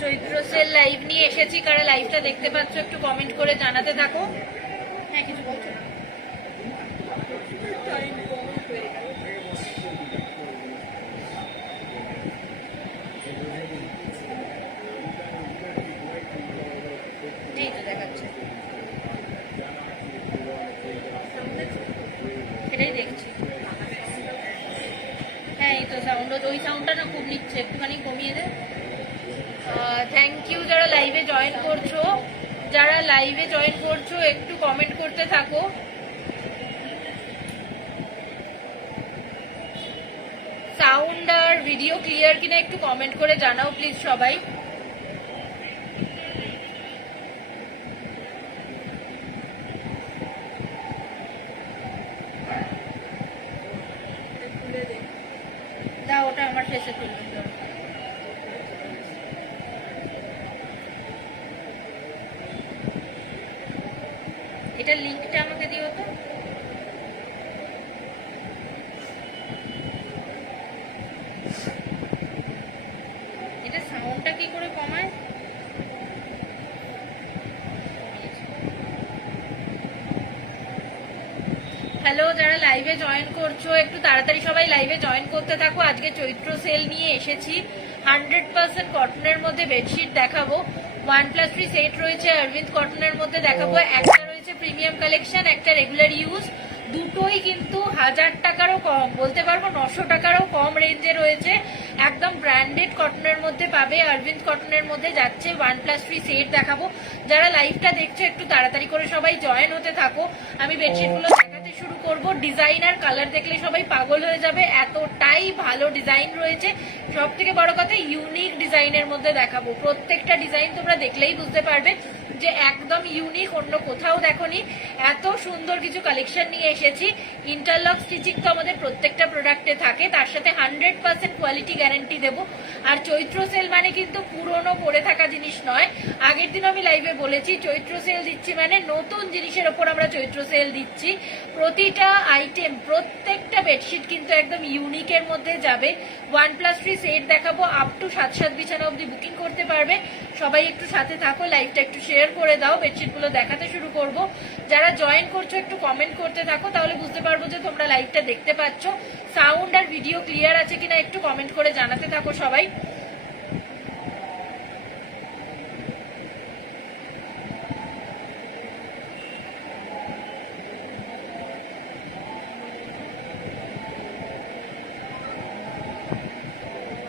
চৈত্র sell live নিয়ে এসেছি, কারা লাইভটা দেখতে পাচ্ছ একটু কমেন্ট করে জানাতে থাকো। হ্যাঁ কিছু বলছো? দেখাচ্ছে সেটাই দেখছি। হ্যাঁ এই তো সাউন্ড, ওই সাউন্ডটা না খুব নিচ্ছে, একটুখানি কমিয়ে দে। থ্যাংক ইউ যারা লাইভে জয়েন করছো, যারা লাইভে জয়েন করছো একটু কমেন্ট করতে থাকো। সাউন্ড আর ভিডিও ক্লিয়ার কিনা একটু কমেন্ট করে জানাও প্লিজ সবাই। দাও ওটা আমার ফেসে তুলতে দাও। এটার লিঙ্কটা আমাকে দিও তো। এটা সাউন্ডটা কি করে কমায়? হ্যালো যারা লাইভে জয়েন করছো একটু তাড়াতাড়ি সবাই লাইভে জয়েন করতে থাকো। আজকে চৈত্র সেল নিয়ে এসেছি, 100% কটনের মধ্যে বেডশিট দেখাবো। 1+3 সেট রয়েছে অরবিন্দ কটনের মধ্যে দেখাবো। একটা রয়েছে প্রিমিয়াম কালেকশন, একটা রেগুলার ইউজ। দুটোই কিন্তু 1000 টাকারও কম, বলতে পারবো 900 টাকারও কম রেঞ্জে রয়েছে। একদম ব্র্যান্ডেড কটনের মধ্যে পাবে, অরবিন্দ কটনের মধ্যে যাচ্ছে। 1+3 সেট দেখাবো। যারা লাইভটা দেখছো একটু তাড়াতাড়ি করে সবাই জয়েন হতে থাকো। আমি বেডশিটগুলো দেখাতে শুরু করব। ডিজাইন আর কালার দেখলে সবাই পাগল হয়ে যাবে, এতটাই ভালো ডিজাইন রয়েছে। সব থেকে বড় কথা ইউনিক ডিজাইনের মধ্যে দেখাবো। প্রত্যেকটা ডিজাইন তোমরা দেখলেই বুঝতে পারবে যে একদম ইউনিক, অন্য কোথাও দেখোনি। এত সুন্দর কিছু কালেকশন নিয়ে এসেছি। ইন্টারলক স্টিচিং তো আমাদের প্রত্যেকটা প্রোডাক্টে থাকে, তার সাথে 100% কোয়ালিটি গ্যারান্টি দেবো। আর চৈত্র সেল মানে কিন্তু পুরনো পড়ে থাকা জিনিস নয়। আগের দিন আমি লাইভে বলেছি চৈত্র সেল দিচ্ছি মানে নতুন জিনিসের ওপর আমরা চৈত্র সেল দিচ্ছি। প্রতিটা আইটেম, প্রত্যেকটা বেডশিট কিন্তু একদম ইউনিকের মধ্যে যাবে। 1+3 সেট দেখাবো, আপ টু 7 বিছানা অব্দি বুকিং করতে পারবে। সবাই একটু সাথে থাকো, লাইভটা একটু শেয়ার করে দাও। বেডশিটগুলো দেখাতে শুরু করব। যারা জয়েন করছো একটু কমেন্ট করতে থাকো, তাহলে বুঝতে পারবো যে তোমরা লাইভটা দেখতে পাচ্ছ। সাউন্ড আর ভিডিও ক্লিয়ার আছে কিনা একটু কমেন্ট করে জানাতে থাকো সবাই।